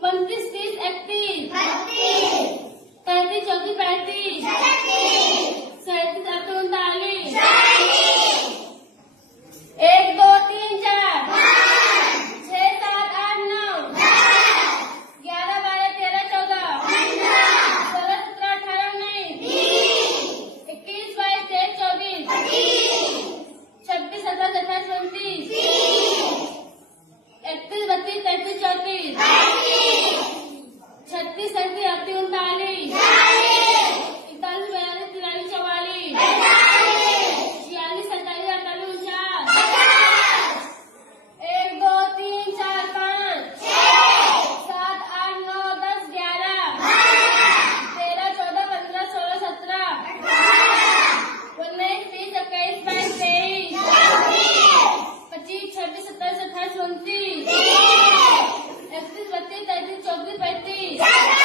29, 30, 31, 33, 34, 35, 37, 38, 39, 1, 2, 3, 4, 6, 7, 8, 9, 11, 12, 13, 14, 16, 17, 18, 19, 21, 22, 23, 24, 26, 27, 28, 29, 31, 32, 33, 34, 36, 37, 38, 39, 41, 42, 43, 44, 46, 47, 48, 49, 1, 2, 3, 4, 5, 7, 8, 9, 10, 11, 13, 14, 15, 16, 17, 19, 20, 21, 22, 23, 25, 26, 27, 28, 29, 31, 32, 33, 34, 35,